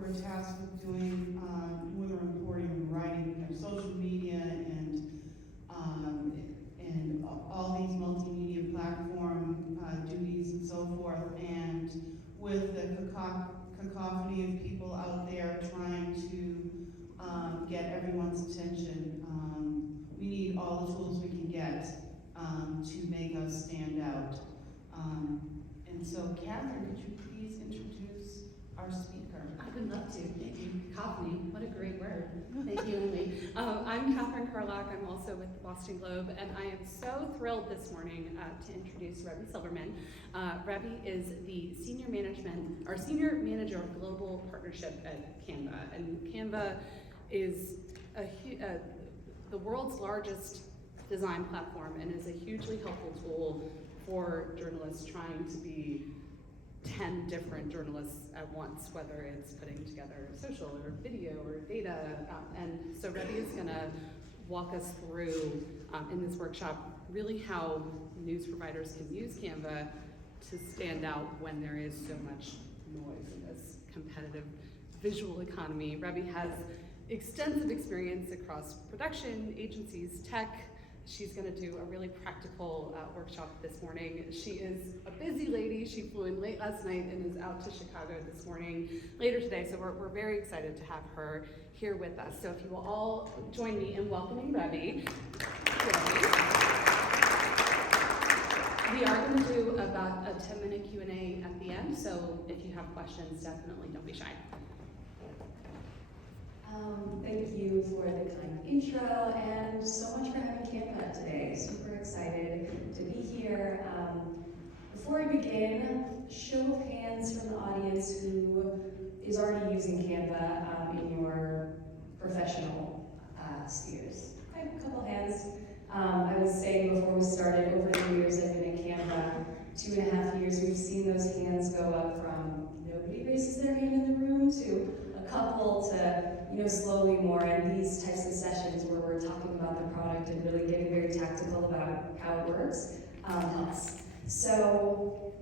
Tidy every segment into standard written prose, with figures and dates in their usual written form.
we're tasked with doing more than reporting and writing. We have social media and all these multimedia platform duties and so forth. And with the cacophony of people out there trying to get everyone's attention, we need all the tools we can get to make us stand out. And so, Catherine, could you please introduce our speaker? I would love to. Thank you. Cacophony. What a great word. Thank you, Eileen. I'm Carlock. I'm also with the Boston Globe, and I am so thrilled this morning to introduce Reby Silverman. Reby is the Senior Manager of Global Partnership at Canva, and Canva is the world's largest design platform and is a hugely helpful tool for journalists trying to be 10 different journalists at once, whether it's putting together social or video or data. And so Reby is gonna walk us through in this workshop really how news providers can use Canva to stand out when there is so much noise in this competitive visual economy. Reby has extensive experience across production, agencies, tech. She's going to do a really practical workshop this morning. She is a busy lady. She flew in late last night and is out to Chicago this morning, later today. So we're very excited to have her here with us. So if you will all join me in welcoming Reby. We are going to do about a 10-minute Q&A at the end. So if you have questions, definitely don't be shy. Thank you for the kind intro and so much for having Canva today. Super excited to be here. Before I begin, show of hands from the audience who is already using Canva in your professional spheres. Okay, a couple hands. I was saying before we started, over the years I've been at Canva, 2.5 years, we've seen those hands go up from nobody raises their hand in the room to a couple to slowly more, and these types of sessions where we're talking about the product and really getting very tactical about how it works helps. So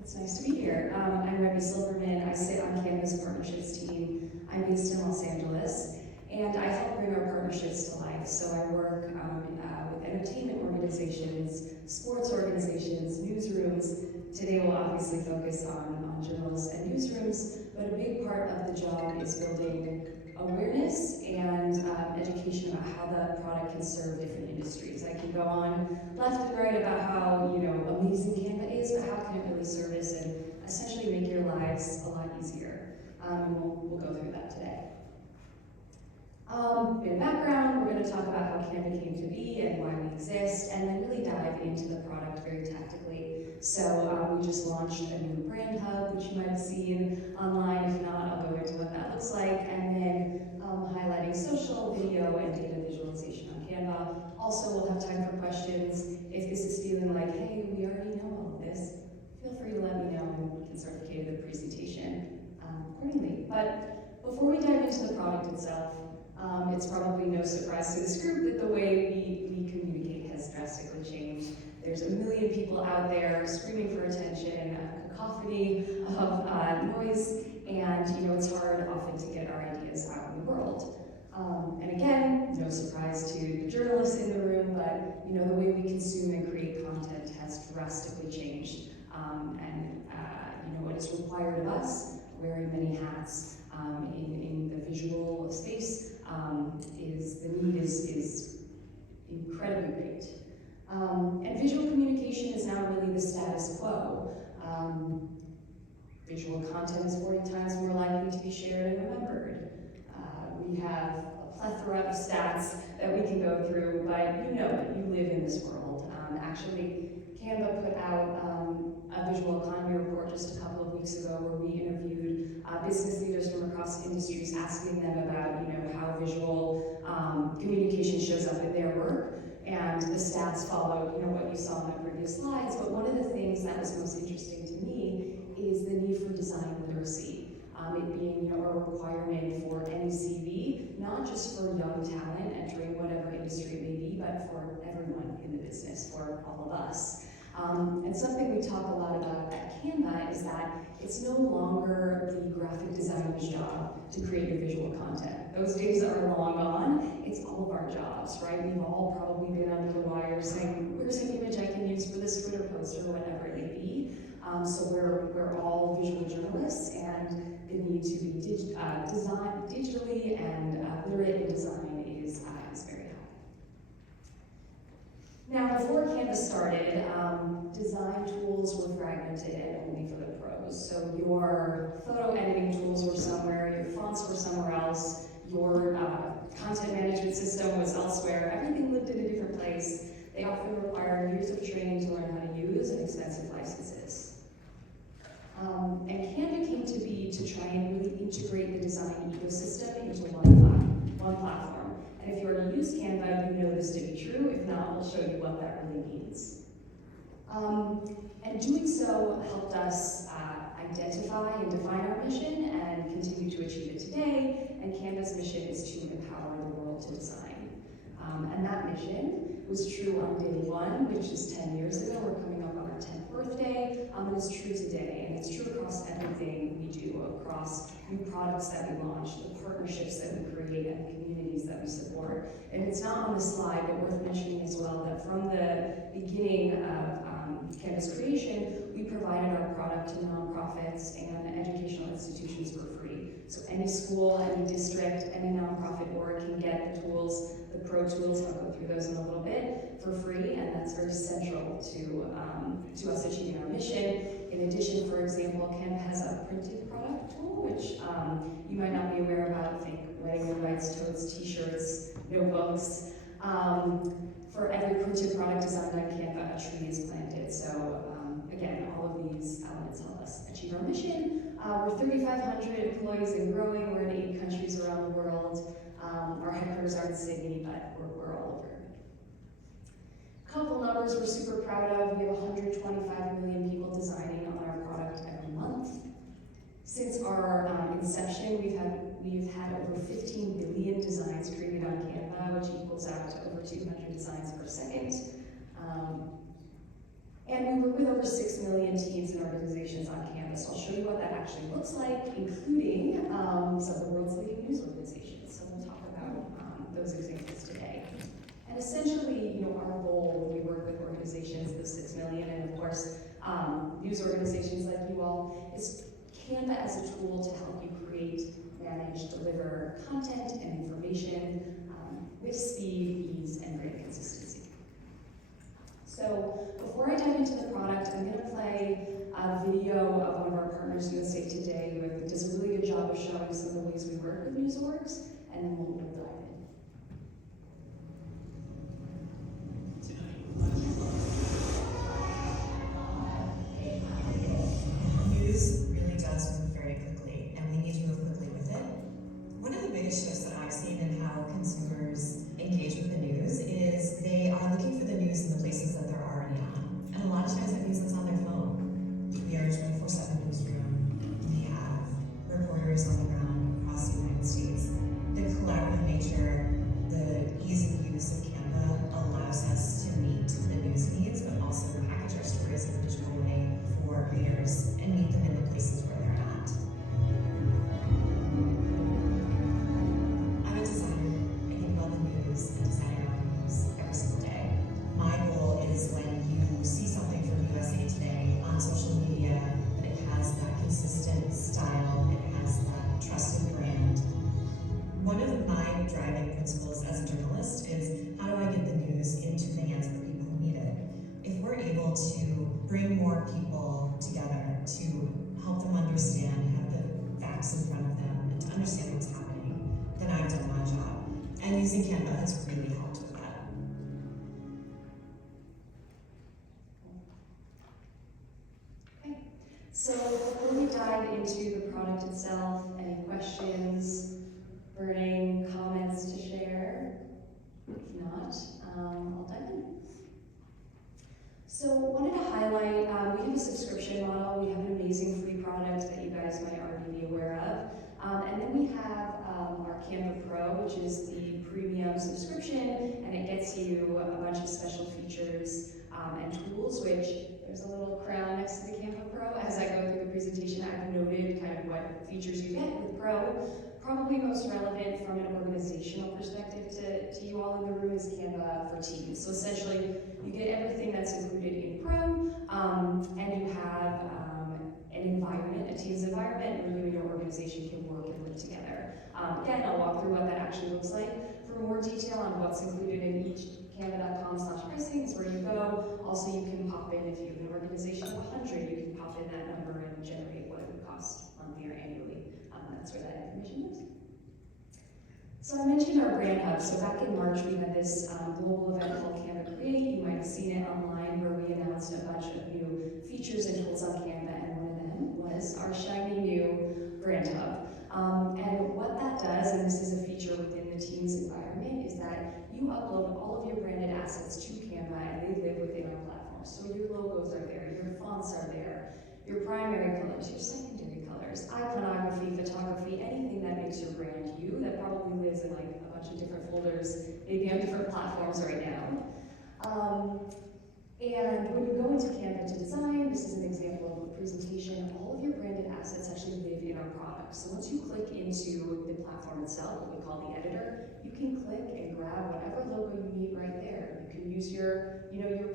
it's nice to be here. I'm Reby Silverman. I sit on Canva's partnerships team. I'm based in Los Angeles, and I help bring our partnerships to life. So I work with entertainment organizations, sports organizations, newsrooms. Today we'll obviously focus on journalists and newsrooms, but a big part of the job is building awareness and education about how the product can serve different industries. I can go on left and right about how amazing Canva is, but how can it really service and essentially make your lives a lot easier. We'll go through that today. In background, we're going to talk about how Canva came to be and why we exist, and then really dive into the product very tactically. So we just launched a new brand hub, which you might have seen online. If not, I'll go into what that looks like, and then highlighting social, video, and data visualization on Canva. Also, we'll have time for questions. If this is feeling like, hey, we already know all of this, feel free to let me know and we can start to cater the presentation accordingly. But before we dive into the product itself, it's probably no surprise to this group that the way we communicate has drastically changed. There's a million people out there screaming for attention, a cacophony of noise, and it's hard often to get our ideas out in the world. And again, no surprise to the journalists in the room, but the way we consume and create content has drastically changed. What is required of us, wearing many hats in the visual space, the need is incredibly great. And visual communication is now really the status quo. Visual content is 40 times more likely to be shared and remembered. We have a plethora of stats that we can go through, but you live in this world. Actually, Canva put out a visual economy report just a couple of weeks ago where we interviewed business leaders from across industries, asking them about how visual communication shows up in their work, and the stats followed what you saw in the previous slides. But one of the things that was most interesting to me is the need for design literacy. It being a requirement for any CV, not just for young talent entering whatever industry it may be, but for everyone in the business, for all of us. And something we talk a lot about at Canva is that it's no longer the graphic designer's job to create your visual content. Those days are long gone. It's all of our jobs, right? We've all probably been under the wire saying, where's an image I can use for this Twitter post or whatever it may be. So we're all visual journalists, and the need to be designed digitally and literate in design is very high. Now, before Canva started, design tools were fragmented and only for the pros. So your photo editing tools were somewhere, your fonts were somewhere else, your content management system was elsewhere. Everything lived in a different place. They often required years of training to learn how to use and expensive licenses. And Canva came to be to try and really integrate the design ecosystem into one platform. And if you already use Canva, you know this to be true. If not, I'll show you what that really means. And doing so helped us identify and define our mission and continue to achieve it today. And Canva's mission is to empower the world to design. And that mission was true on day one, which is 10 years ago. We're coming up on our 10th birthday. And it's true today. And it's true across everything we do, across new products that we launch, the partnerships that we create, and the communities that we support. And it's not on the slide, but worth mentioning as well that from the beginning of Canva's creation, we provided our product to nonprofits and educational institutions for free. So any school, any district, any nonprofit org can get the tools, the pro tools, I'll go through those in a little bit, for free, and that's very central to us achieving our mission. In addition, for example, Canva has a printed product tool, which you might not be aware about. Think wedding invites, totes, t-shirts, notebooks. For every printed product designed on Canva, a tree is planted. So again, all of these elements help us achieve our mission. We're 3,500 employees and growing. We're in 8 countries around the world. Our headquarters are in Sydney, but we're all over. A couple numbers we're super proud of. We have 125 million people designing on our product every month. Since our inception, we've had over 15 billion designs created on Canva, which equals out to over 200 designs per second. And we work with over 6 million teams and organizations on Canva. So I'll show you what that actually looks like, including some of the world's leading news organizations. So we'll talk about those examples today. And essentially, our goal when we work with organizations, those 6 million, and of course, news organizations like you all, is Canva as a tool to help you create, manage, deliver content and information with speed, ease, and great consistency. So before I dive into the product, I'm going to play a video of one of our partners, USA Today, who does a really good job of showing some of the ways we work with news orgs, and then we'll dive in. News really does move very quickly, and we need to move quickly with it. One of the biggest shifts that I've seen in how consumers engage with the news is they are looking for the news in the places that they're already on. And a lot of times that means it's on their phone. We are a 24/7 newsroom. We have reporters on the ground across the United States. The collaborative nature, the ease of use of Canva allows us to meet the news needs, but also package our stories in a digital way for readers and meet them in the places where they're at. I'm a designer. I think about the news and designing our news every single day. My goal is when you see something from USA Today on social media, that it has that consistent style, it has that trusted brand. One of my driving principles as a journalist is, how do I get the news into the hands of the people who need it? If we're able to bring more people together to help them understand, have the facts in front of them, and to understand what's happening, then I've done my job. And using Canva has really helped with that. Okay, so before we dive into the product itself, any questions, burning comments to share? If not, I'll dive in. So wanted to highlight, we have a subscription model. We have an amazing free product that you guys might already be aware of. And then we have our Canva Pro, which is the premium subscription, and it gets you a bunch of special features and tools, which there's a little crown next to the Canva Pro. As I go through the presentation, I've noted kind of what features you get with Pro. Probably most relevant from an organizational perspective to you all in the room is Canva for Teams. So essentially, you get everything that's included in Pro, and you have an environment, a Teams environment, where you and your organization can work and live together. Again, I'll walk through what that actually looks like. For more detail on what's included in each, canva.com/pricing is where you go. Also, you can pop in, if you have an organization of 100, you can pop in that number and generate what it would cost monthly or annually. That's where that information lives. So I mentioned our brand hub. So back in March, we had this global event called Canva Create. You might have seen it online, where we announced a bunch of new features and tools on Canva, and one of them was our shiny new brand hub. And what that does, and this is a feature within the Teams environment, is that you upload all of your branded assets to Canva, and they live within our platform. So your logos are there, your fonts are there, your primary colors, your secondary colors, iconography, photography, anything that makes your brand you, that probably lives in like a bunch of different folders, maybe on different platforms right now. And when you go into Canva to design, this is an example of a presentation, all of your branded assets actually live in our product. So once you click into the platform itself, what we call the editor, you can click and grab whatever logo you need right there. You can use your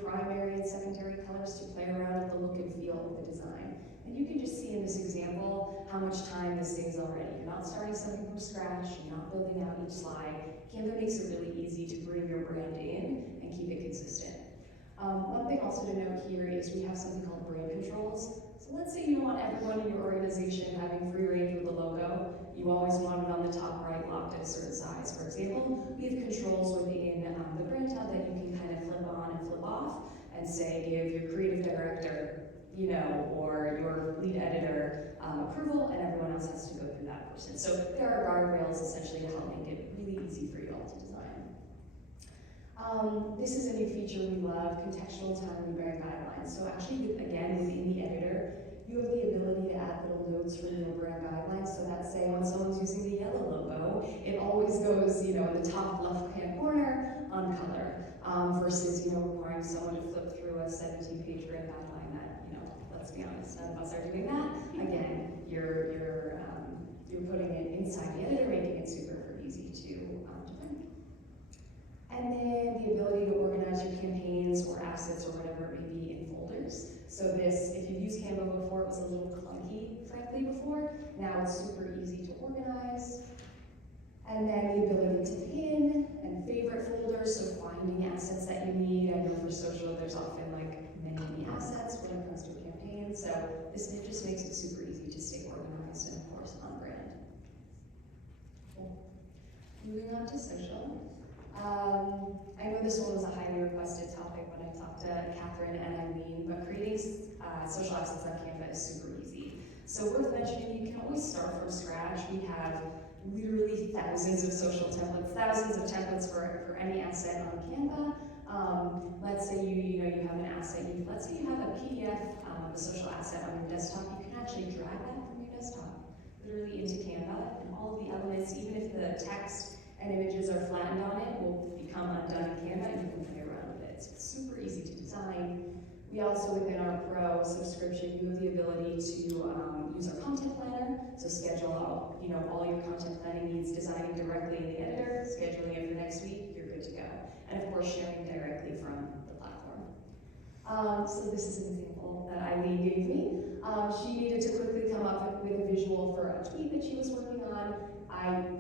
primary and secondary colors to play around with the look and feel of the design. And you can just see in this example how much time this saves already. You're not starting something from scratch, you're not building out each slide. Canva makes it really easy to bring your brand in and keep it consistent. One thing also to note here is we have something called brand controls. So let's say you want everyone in your organization having free range with the logo. You always want it on the top right, locked at a certain size. For example, we have controls within the brand tab that you can kind of flip on and flip off and say give your creative director, or your lead editor approval, and everyone else has to go through that person. So there are guardrails essentially to help make it really easy for you all to design. This is a new feature we love, contextual time brand guidelines. So actually, again, within the editor, you have the ability to add little notes from your brand guidelines. So that say when someone's using the yellow logo, it always goes, in the top left-hand corner on color, versus, requiring someone to flip through a 17-page brand guideline that, let's be honest, none of us are doing that. Again, you're putting it inside the editor, making it super easy to print. And then the ability to organize your campaigns or assets or whatever it may be in folders. So this, if you've used Canva before, it was a little clunky, frankly, before. Now it's super easy to organize. And then the ability to pin and favorite folders, so finding assets that you need. I know for social, there's often like many assets when it comes to a campaign. So this just makes it super easy to stay organized and of course on brand. Cool. Moving on to social. I know this one was a highly requested topic when I talked to Catherine and Eileen, but creating social assets on Canva is super easy. So worth mentioning, you can always start from scratch. We have literally thousands of social templates, thousands of templates for any asset on Canva. Let's say you have an asset. Let's say you have a PDF of a social asset on your desktop. You can actually drag that from your desktop literally into Canva, and all of the elements, even if the text and images are flattened on it, will become undone in Canva, and you can play around with it. So it's super easy to design. We also, within our Pro subscription, you have the ability to use our content planner. So schedule all your content planning needs, designing directly in the editor, scheduling it for next week, you're good to go. And of course, sharing directly from the platform. So this is an example that Eileen gave me. She needed to quickly come up with a visual for a tweet that she was working on.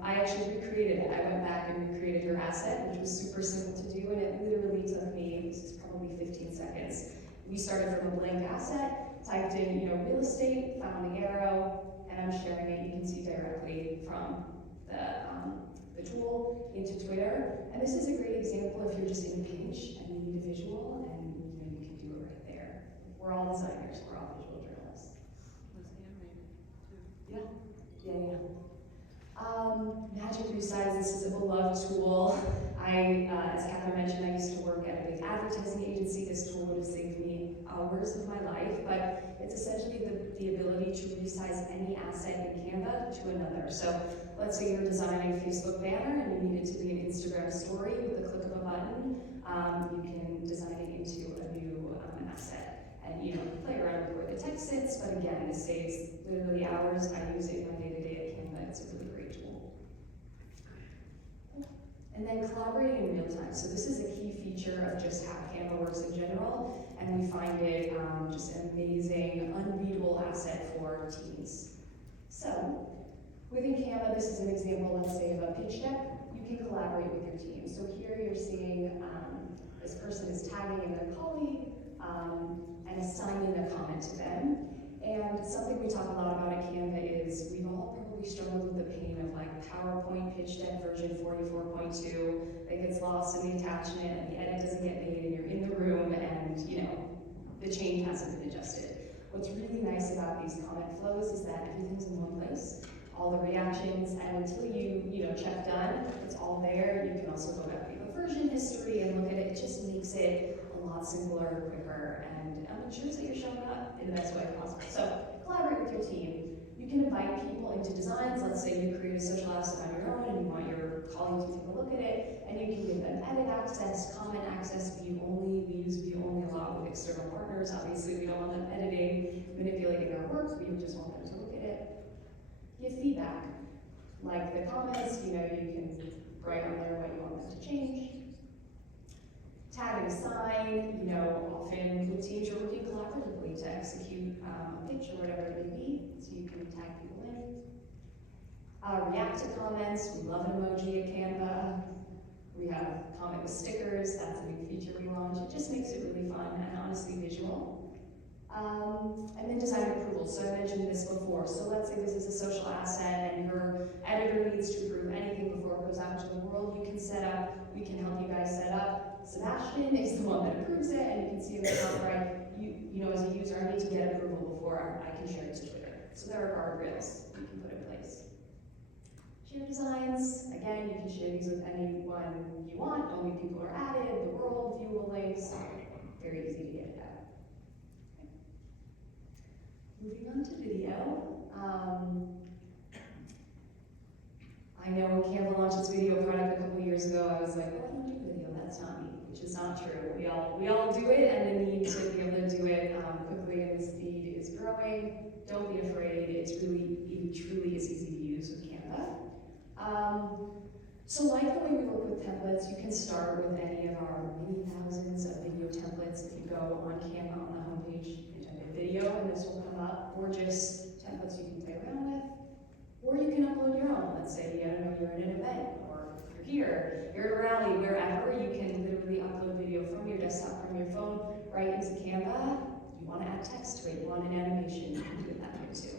I actually recreated it. I went back and recreated her asset, which was super simple to do, and it literally took me, this is probably 15 seconds. We started from a blank asset, typed in, real estate, found the arrow, and I'm sharing it. You can see directly from the tool into Twitter. And this is a great example if you're just in a pinch and you need a visual, and you can do it right there. We're all designers, we're all visual journalists. Yeah. Magic Resize, this is a beloved tool. As Catherine mentioned, I used to work at a big advertising agency. This tool would have saved me hours of my life, but it's essentially the ability to resize any asset in Canva to another. So let's say you're designing a Facebook banner and you need it to be an Instagram story with the click of a button. You can design it into a new asset. And you know, play around with where the text sits, but again, this saves literally hours. I use it in my day-to-day at Canva. It's a really great tool. And then collaborating in real time. So this is a key feature of just how Canva works in general, and we find it just an amazing, unbeatable asset for teams. So within Canva, this is an example, let's say, of a pitch deck. You can collaborate with your team. So here you're seeing this person is tagging in their colleague and assigning a comment to them. And something we talk a lot about at Canva is we've all probably struggled with the pain of like PowerPoint pitch deck version 44.2 that gets lost in the attachment and the edit doesn't get made and you're in the room and you know the change hasn't been adjusted. What's really nice about these comment flows is that everything's in one place, all the reactions, and until you know check done, it's all there. You can also go back to the version history and look at it. It just makes it a lot simpler, quicker, and ensures that you're showing up in the best way possible. So collaborate with your team. You can invite people into designs. Let's say you create a social asset on your own and you want your colleagues to take a look at it, and you can give them edit access, comment access, view only. We use view only a lot with external partners. Obviously, we don't want them editing, manipulating our work. We just want them to look at it. Give feedback. Like the comments, you know, you can write on there what you want them to change. Tag and assign, you know, often with teams you're working collaboratively to execute a pitch or whatever it may be, so you can tag people in. React to comments, we love an emoji at Canva. We have comment with stickers, that's a new feature we launched. It just makes it really fun and honestly visual. And then design approval, so I mentioned this before. So let's say this is a social asset and your editor needs to approve anything before it goes out to the world. You can set up, we can help you guys set up. Sebastian is the one that approves it, and you can see in the top right, you know, as a user, I need to get approval before I can share it to Twitter. So there are guardrails you can put in place. Share designs, again, you can share these with anyone you want, only people are added, the world, viewable links, very easy to get it out. Okay. Moving on to video. I know when Canva launched its video product a couple years ago, I was like, oh, I don't do video, that's not me, which is not true. We all do it, and the need to be able to do it quickly and the speed is growing. Don't be afraid, it truly is easy to use with Canva. So like the way we work with templates, you can start with any of our many thousands of video templates. If you go on Canva on the homepage, you type in video and this will come up, or just templates you can play around with. Or you can upload your own. Let's say, I don't know, you're at an event, or you're here, you're at a rally, wherever, you can literally upload video from your desktop, from your phone, right into Canva. You want to add text to it, you want an animation, you can do it that way too.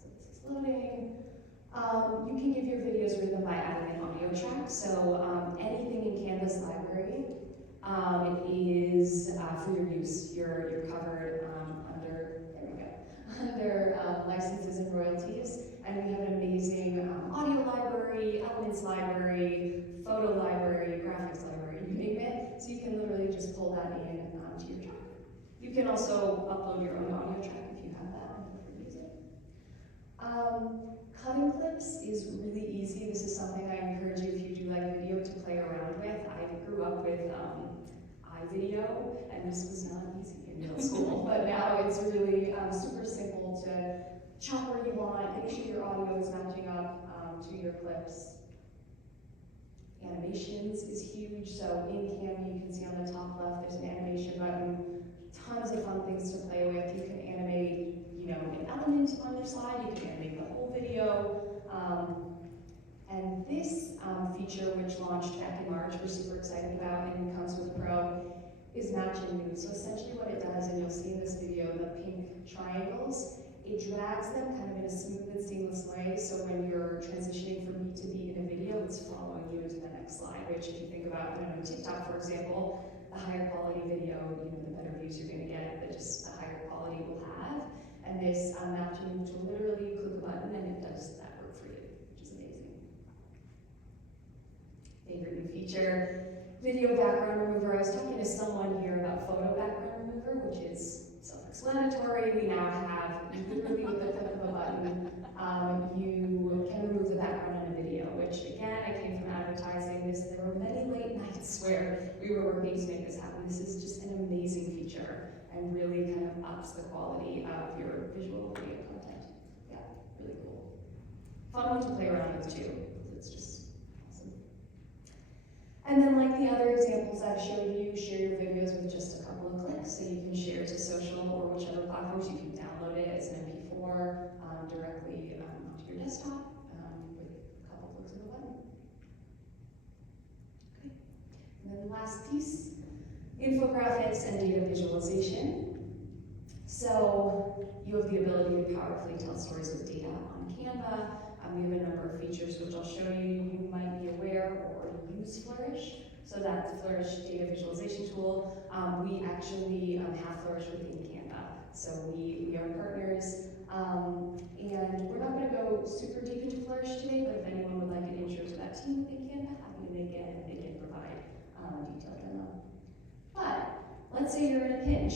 So this is loading. You can give your videos rhythm by adding an audio track. So anything in Canva's library is for your use. You're covered under licenses and royalties, and we have an amazing audio library, elements library, photo library, graphics library, you name it. So you can literally just pull that in to your track. You can also upload your own audio track if you have that and use it. Cutting clips is really easy. This is something I encourage you, if you do like video, to play around with. I grew up with iVideo, and this was not easy in middle school, but now it's really super simple to chop where you want, make sure your audio is matching up to your clips. Animations is huge, so in Canva you can see on the top left there's an animation button, tons of fun things to play with. You can animate, you know, an element on your slide, you can animate the whole video. And this feature, which launched back in March, we're super excited about, and comes with Pro, is match and move. So essentially what it does, and you'll see in this video, the pink triangles, it drags them kind of in a smooth and seamless way. So when you're transitioning from beat to beat in a video, it's following you into the next slide, which if you think about, I don't know, TikTok, for example, the higher quality video, you know, the better views you're gonna get, the higher quality will have. And this match and move tool, literally you click a button and it does that work for you, which is amazing. Favorite new feature, video background remover. I was talking to someone here about photo background remover, which is self-explanatory. We now have, literally with the click of a button, you can remove the background in a video, which again, I came from advertising. There were many late nights where we were working to make this happen. This is just an amazing quality of your visual video content. Yeah, really cool. Fun one to play around with too. It's just awesome. And then like the other examples I've showed you, share your videos with just a couple of clicks. So you can share to social or whichever platforms. You can download it as an MP4 directly onto your desktop with a couple clicks of a button. Okay. And then the last piece, infographics and data visualization. So you have the ability to powerfully tell stories with data on Canva. We have a number of features which I'll show you. You might be aware or use Flourish. So that's the Flourish data visualization tool. We actually have Flourish within Canva. So we are partners. And we're not going to go super deep into Flourish today, but if anyone would like an intro to that team within Canva, happy to make it, and they can provide a detailed demo. But let's say you're in a pinch.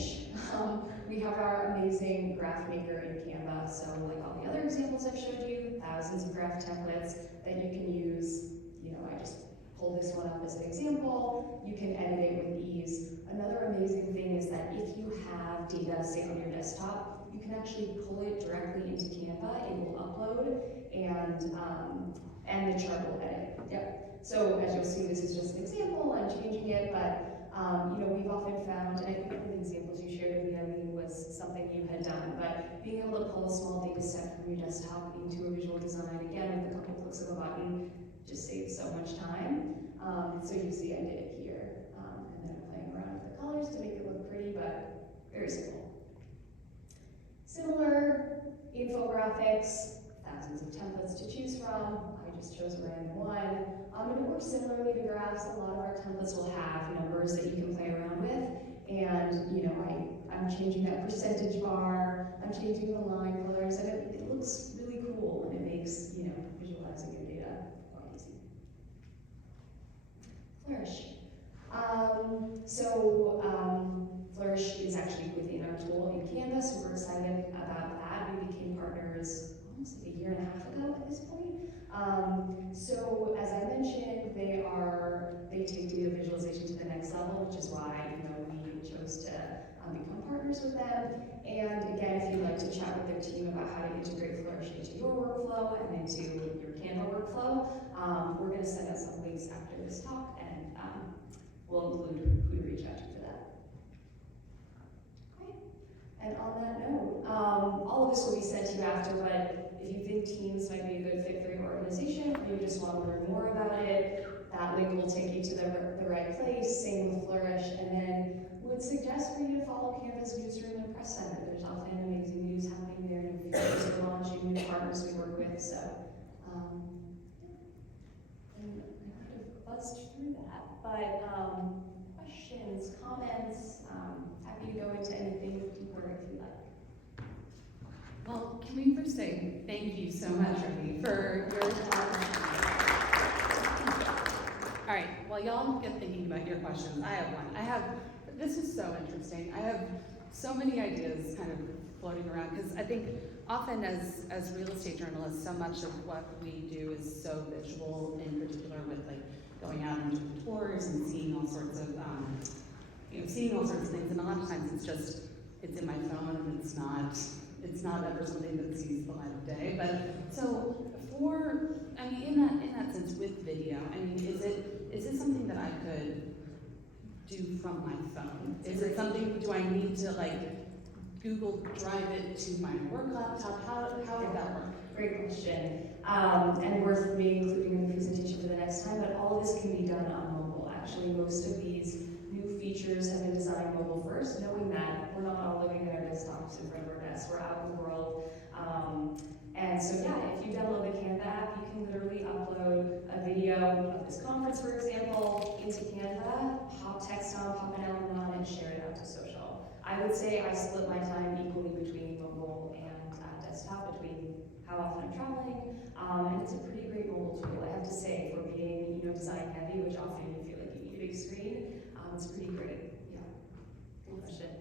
We have our amazing graph maker in Canva. So like all the other examples I've showed you, thousands of graph templates that you can use. You know, I just pulled this one up as an example. You can edit it with ease. Another amazing thing is that if you have data, say on your desktop, you can actually pull it directly into Canva. It will upload and the chart will edit. Yep. So as you'll see, this is just an example. I'm changing it, but you know, we've often found, and I think one of the examples you shared with me, Eileen, was something you had done, but being able to pull a small data set from your desktop into a visual design, again, with a couple clicks of a button, just saves so much time. So you see I did it here, and then I'm playing around with the colors to make it look pretty, but very simple. Similar infographics, thousands of templates to choose from. I just chose a random one. And it works similarly to graphs. A lot of our templates will have numbers that you can play around with. And you know, I'm changing that percentage bar, I'm changing the line colors, and it looks really cool, and it makes, you know, visualizing your data more easy. Flourish. Flourish is actually within our tool in Canva. Super excited about that. We became partners almost like a year and a half ago at this point. So as I mentioned, they take data visualization to the next level, which is why, you know, we chose to become partners with them. And again, if you'd like to chat with their team about how to integrate Flourish into your workflow and into your Canva workflow, we're going to send out some links after this talk, and we'll include who to reach out to for that. Okay. And on that note, all of this will be sent to you after, but if you think Teams might be a good fit for your organization, or you just want to learn more about it, that link will take you to the right place. Same with Flourish, and then would suggest for you to follow Canva's newsroom and press center. There's often amazing news happening there, new features we're launching, new partners we work with. So, and I could have buzzed through that, but questions, comments. Happy to go into anything deeper if you like. Well, can we first say thank you so much, Reby, for your time. All right, while y'all get thinking about your questions, I have one. This is so interesting. I have so many ideas kind of floating around, because I think often as real estate journalists, so much of what we do is so visual, in particular with like going out and doing tours and seeing all sorts of, seeing all sorts of things. And a lot of times it's in my phone, and it's not ever something that sees the light of day. But so in that sense with video, is it something that I could do from my phone? Is it something, do I need to like Google Drive it to my work laptop? How would that work? Great question. And worth me including in the presentation for the next time, but all of this can be done on mobile. Actually, most of these new features have been designed mobile first, knowing that we're not all living at our desktops in front of our desks, we're out in the world. And so yeah, if you download the Canva app, you can literally upload a video of this conference, for example, into Canva, text on, pop an element on, and share it out to social. I would say I split my time equally between mobile and desktop, between how often I'm traveling, and it's a pretty great mobile tool, I have to say, for being, design heavy, which often you feel like you need a big screen. It's pretty great. Yeah. Good question.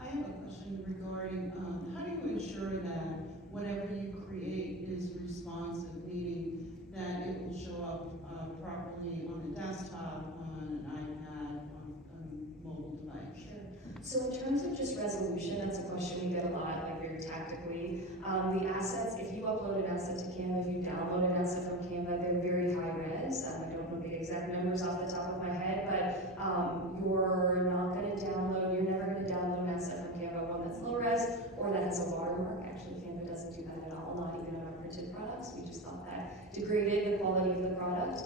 I have a question regarding how do you ensure that whatever you create is responsive, meaning that it will show up properly on the desktop, on an iPad, on a mobile device? Sure. So in terms of just resolution, that's a question we get a lot, like very tactically. The assets, if you upload an asset to Canva, if you download an asset from Canva, they're very high res. I don't know the exact numbers off the top of my head, but you're not going to download, you're never going to download an asset from Canva, one that's low res or that has a watermark. Actually, Canva doesn't do that at all, not even on our printed products. We just thought that degraded the quality of the product.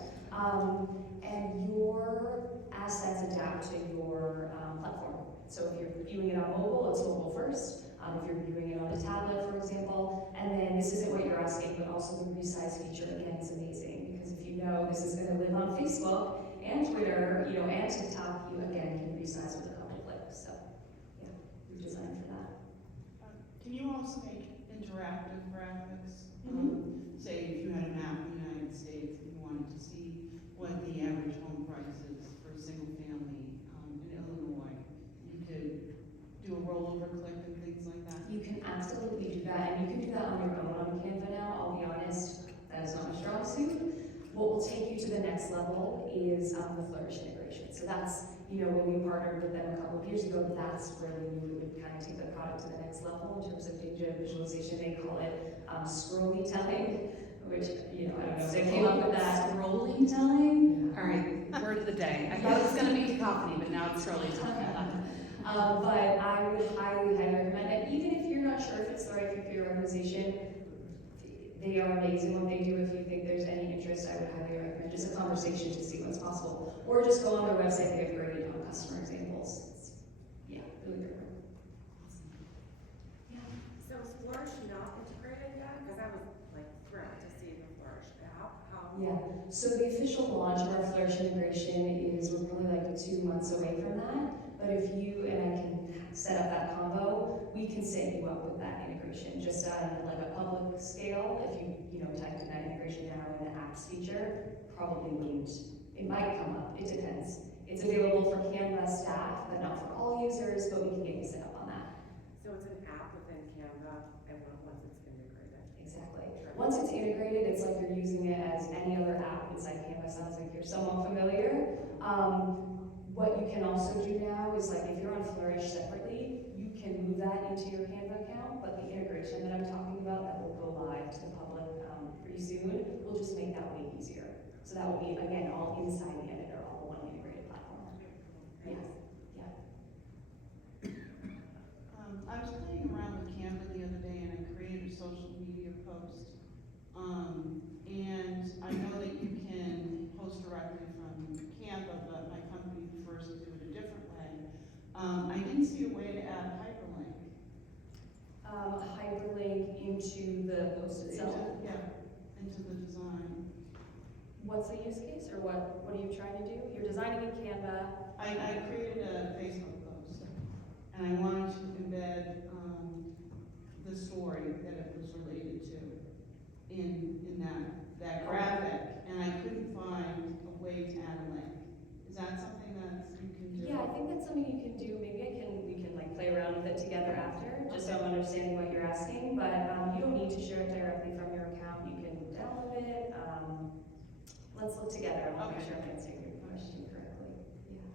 And your assets adapt to your platform. So if you're viewing it on mobile, it's mobile first. If you're viewing it on a tablet, for example, and then this isn't what you're asking, but also the resize feature again is amazing because if you know this is going to live on Facebook and Twitter, and TikTok, you again can resize with a couple clicks. So yeah, we've designed for that. Can you also make interactive graphics? Mm-hmm. Say if you had a map of the United States and you wanted to see what the average home price is for a single family in Illinois, you could do a rollover click and things like that? You can absolutely do that, and you can do that on your own on Canva now. I'll be honest, that is not my strong suit. What will take you to the next level is the Flourish integration. So that's, when we partnered with them a couple of years ago, that's where we knew it would kind of take the product to the next level in terms of data visualization. They call it scrolly telling, which, I don't know if they came up with that. Scrolly telling? All right, word of the day. I thought it was going to be cacophony, but now it's scrolly telling. But I would highly, highly recommend it. Even if you're not sure if it's the right fit for your organization, they are amazing what they do. If you think there's any interest, I would highly recommend just a conversation to see what's possible. Or just go on their website, they have great customer examples. Yeah, really great work. Yeah. So is Flourish not integrated yet? Because I was thrilled to see the Flourish app. Yeah, so the official launch of our Flourish integration is, we're probably 2 months away from that. But if you, and I can set up that combo, we can set you up with that integration. Just on a public scale, if you typed in that integration now in the apps feature, probably wouldn't. It might come up, it depends. It's available for Canva staff, but not for all users, but we can get you set up on that. So it's an app within Canva, and once it's integrated. Exactly. Once it's integrated, it's like you're using it as any other app inside Canva. Sounds like you're somewhat familiar. What you can also do now is if you're on Flourish separately, you can move that into your Canva account, but the integration that I'm talking about that will go live to the public pretty soon will just make that way easier. So that will be, again, all inside the editor, all one integrated platform. Yeah. Yeah. I was playing around with Canva the other day and I created a social media post. And I know that you can post directly from Canva, but my company prefers to do it a different way. I didn't see a way to add hyperlink. Hyperlink into the post itself. Into the design. What's the use case, or what are you trying to do? You're designing in Canva. I created a Facebook post, and I wanted to embed the story that it was related to in that graphic, and I couldn't find a way to add a link. Is that something that you can do? Yeah, I think that's something you can do. Maybe we can play around with it together after, just so I'm understanding what you're asking. But you don't need to share it directly from your account. You can download it. Let's look together. I'll make sure I'm answering your question correctly. Yeah.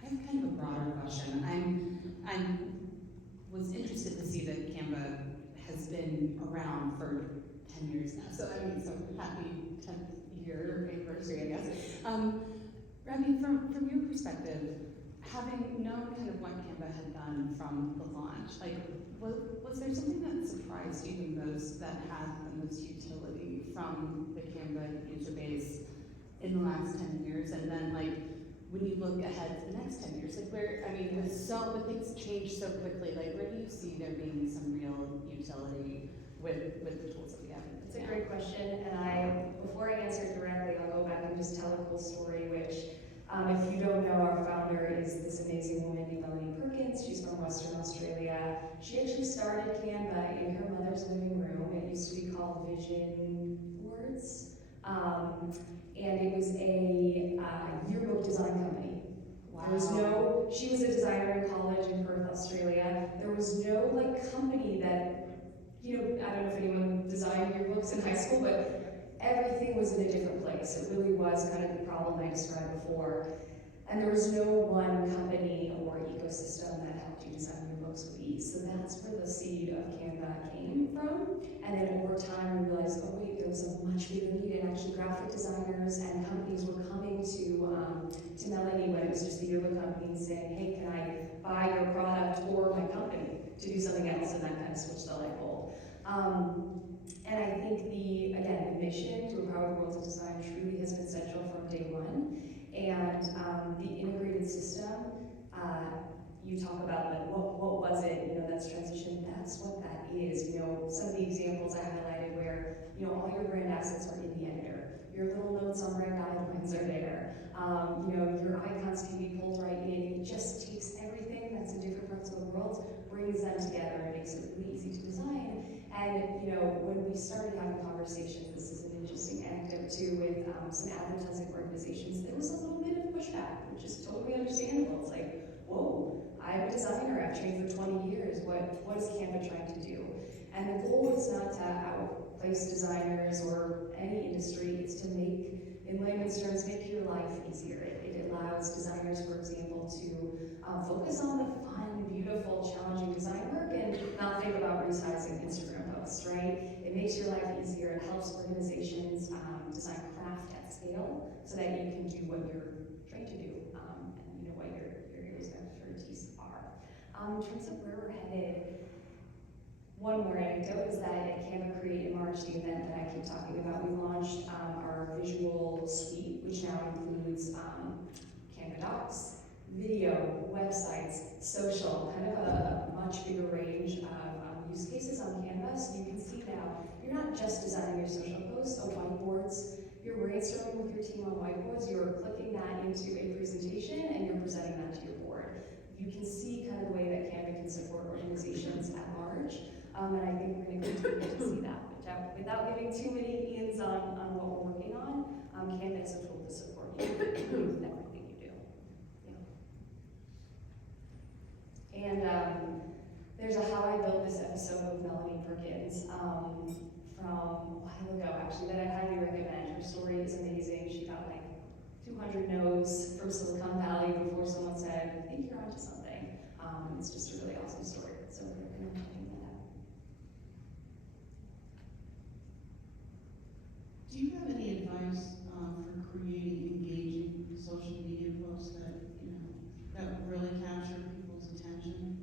I have kind of a broader question. I was interested to see that Canva has been around for 10 years now. So happy 10th year anniversary, I guess. Reby, from your perspective, having known kind of what Canva had done from the launch, was there something that surprised you the most that had the most utility from the Canva user base in the last 10 years? And then when you look ahead to the next 10 years, with things change so quickly, where do you see there being some real utility with the tools that we have? It's a great question, and before I answer it directly, I'll go back and just tell a cool story, which, if you don't know, our founder is this amazing woman named McEleney. She's from Western Australia. She actually started Canva in her mother's living room. It used to be called Vision Boards, and it was a yearbook design company. Wow. She was a designer in college in Perth, Australia. There was no company that, I don't know if anyone designed yearbooks in high school, but everything was in a different place. It really was kind of the problem I described before. And there was no one company or ecosystem that helped you design your books with ease. So that's where the seed of Canva came from. And then over time we realized, oh wait, there was a much bigger need, and actually graphic designers and companies were coming to McEleney when it was just the yoga company saying, hey, can I buy your product or my company to do something else? And that kind of switched the light bulb. And I think the mission to empower the world of design truly has been central from day one. And the integrated system, you talk about like what was it, that's transition, that's what that is. Some of the examples I highlighted where, all your brand assets are in the editor. Your little notes on brand guidelines are there. Your icons can be pulled right in. It just takes everything that's in different parts of the world, brings them together, and makes it really easy to design. And, when we started having conversations, this is an interesting anecdote too, with some advertising organizations, there was a little bit of pushback, which is totally understandable. It's like, whoa, I'm a designer, I've trained for 20 years, what is Canva trying to do? And the goal is not to outplace designers or any industry, it's to make, in layman's terms, make your life easier. It allows designers, for example, to focus on the fun, beautiful, challenging design work and not think about resizing Instagram posts, right? It makes your life easier, it helps organizations design craft at scale so that you can do what you're trained to do and what your areas of expertise are. In terms of where we're headed, one more anecdote is that at Canva Create in March, the event that I keep talking about, we launched our visual suite, which now includes Canva Docs, video, websites, social, kind of a much bigger range of use cases on Canva. So you can see now, you're not just designing your social posts or whiteboards, you're brainstorming with your team on whiteboards, you're clicking that into a presentation and you're presenting that to your board. You can see kind of the way that Canva can support organizations at large. And I think we're going to continue to see that. Without giving too many ins on what we're working on, Canva is a tool to support you with everything you do. Yeah. And there's a How I Built This episode with Melanie Perkins from a while ago, actually, that I highly recommend. Her story is amazing. She got like 200 no's from Silicon Valley before someone said, I think you're onto something. It's just a really awesome story. So we're going to continue that out. Do you have any advice for creating engaging social media posts that really capture people's attention?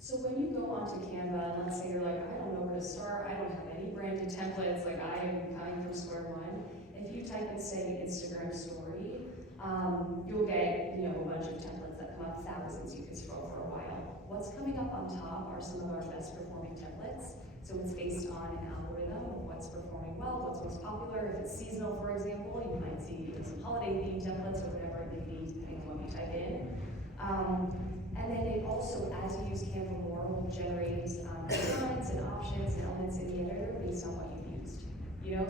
So when you go onto Canva, let's say you're like, I don't know where to start, I don't have any branded templates, like I am coming from square one. If you type in, say, Instagram story, you'll get, a bunch of templates that come up, thousands, you can scroll for a while. What's coming up on top are some of our best performing templates. So it's based on an algorithm of what's performing well, what's most popular. If it's seasonal, for example, you might see some holiday themed templates or whatever it may be, depending on what you type in. And then it also, as you use Canva more, will generate designs and options and elements in the editor based on what you've used.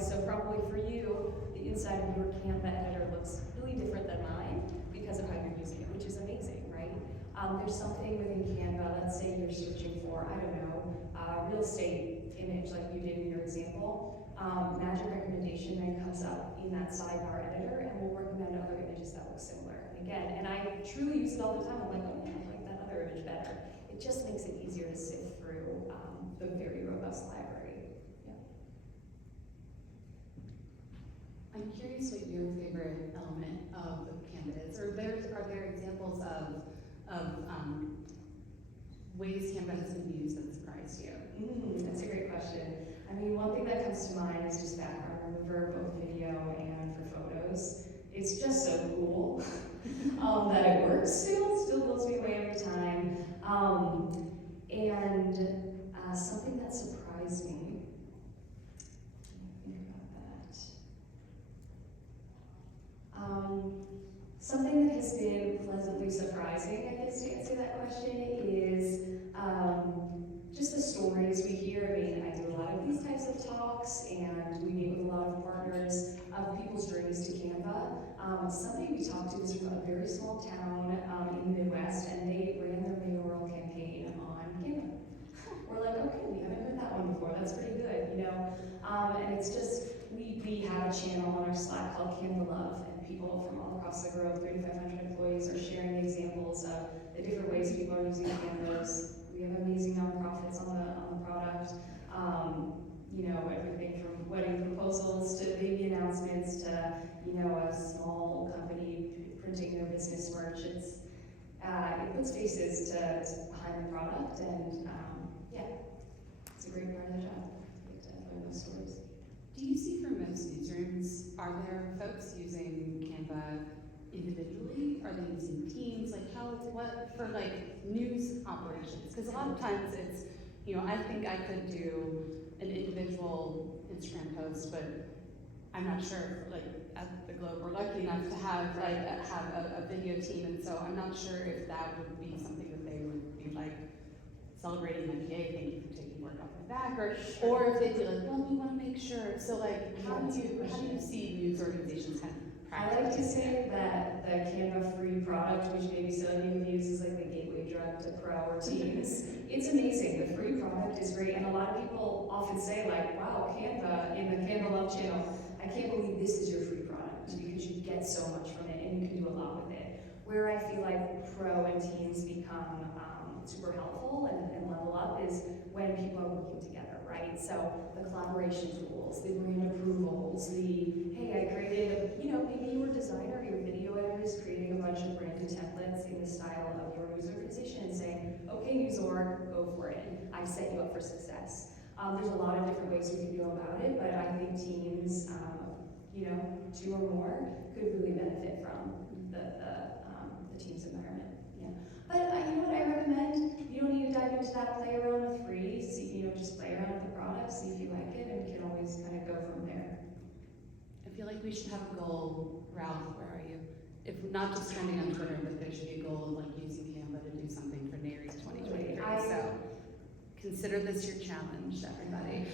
So probably for you, the inside of your Canva editor looks really different than mine because of how you're using it, which is amazing, right? There's something within Canva, let's say you're searching for, I don't know, real estate image like you did in your example. Magic recommendation then comes up in that sidebar editor and will recommend other images that look similar. And I truly use it all the time. I'm like, oh yeah, I like that other image better. It just makes it easier to sift through the very robust library. Yeah. I'm curious what your favorite element of Canva is, or are there examples of ways Canva has been used that surprised you? That's a great question. I mean, one thing that comes to mind is just background remover, both video and for photos. It's just so cool that it works still blows me away every time. And something that surprised me, think about that. Something that has been pleasantly surprising, I guess, to answer that question is just the stories we hear. I mean, I do a lot of these types of talks, and we meet with a lot of partners of people's journeys to Canva. Somebody we talked to is from a very small town in the Midwest, and they ran their mayoral campaign on Canva. We're like, okay, we haven't heard that one before. That's pretty good, And it's just, we have a channel on our Slack called Canva Love, and people from all across the globe. 3,500 employees are sharing examples of the different ways people are using Canvas. We have amazing nonprofits on the product. You know, everything from wedding proposals to baby announcements to, you know, a small company printing their business merch. It puts faces to behind the product, and yeah, it's a great part of the job. To learn those stories. Do you see for most newsrooms, are there folks using Canva individually? Are they using teams? Like what for like news operations? Because a lot of times it's, you know, I think I could do an individual Instagram post, but I'm not sure, like at the Globe, we're lucky enough to have a video team, and so I'm not sure if that would be something that they would be like celebrating my PA, thank you for taking work off my back, or if they'd be like, well, we want to make sure. So like, how do you see news organizations kind of I like to say that the Canva free product, which maybe some of you have used, is like the gateway drug to pro or teams. It's amazing. The free product is great, and a lot of people often say like, wow, Canva, in the Canva Love channel, I can't believe this is your free product, because you get so much from it and you can do a lot with it. Where I feel like pro and teams become super helpful and level up is when people are working together, right? So the collaboration tools, the brand approvals, hey, I created, you know, maybe your designer, your video editor is creating a bunch of branded templates in the style of your news organization and saying, okay, news org, go for it. I've set you up for success. There's a lot of different ways we can go about it, but I think teams, you know, 2 or more could really benefit from the team's environment. Yeah. But you know what I recommend? You don't need to dive into that. Play around with free. See, you know, just play around with the product, see if you like it, and you can always kind of go from there. I feel like we should have a goal. Ralph, where are you? If not just trending on Twitter, but there should be a goal of like using Canva to do something for NAREE 2023. So consider this your challenge, everybody.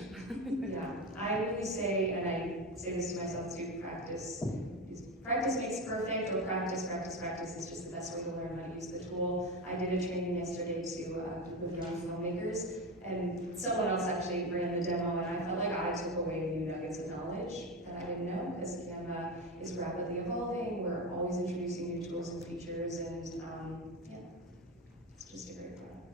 Yeah, I really say, and I say this to myself too, practice makes perfect, or practice is just the best way to learn how to use the tool. I did a training yesterday to with young filmmakers, and someone else actually ran the demo, and I felt like I took away new nuggets of knowledge that I didn't know, because Canva is rapidly evolving. We're always introducing new tools and features, and yeah, it's just a great product.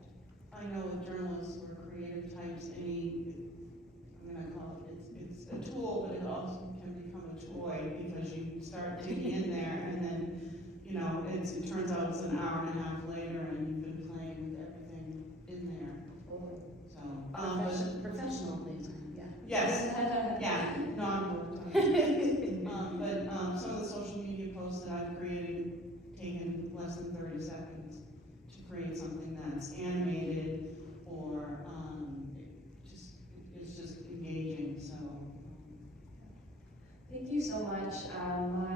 I know with journalists or creative types, I'm gonna call it's a tool, but it also can become a toy, because you start digging in there, and then, you know, it turns out it's an hour and a half later, and you've been playing with everything in there. So, Professional playtime, yeah. yes, yeah, non-work time. But some of the social media posts that I've created, taken less than 30 seconds to create something that's animated, or it's just engaging, so. Thank you so much. My